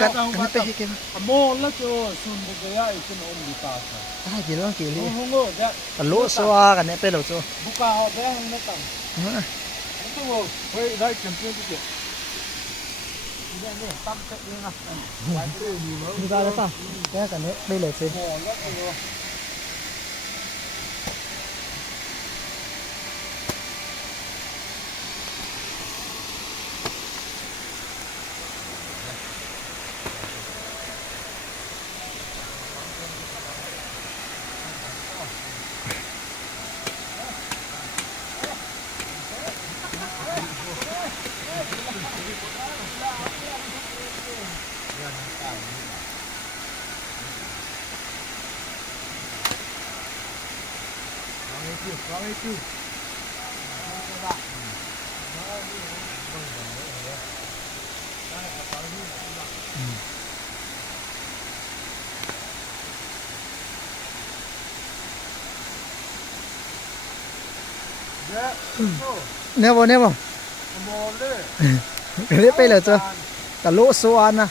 kan pe ke mo la cho sun de ya ikin on di ta ta ki lo ki li hongo ja lo swa kan ne pe lo so buka ho be hang na tang tu wo hoi dai chen pe keนี่ตั้มเสร็จเลยนะไว้ตู้มีแล้ว ได้แล้วป่ะแก้กันเนี่ยได้เลยสิ โอ้แล้วก็เนี่ยบ่เนี่ยบ่ โมเลย เรียกไปเลยจ้ะตะโลสวานนะ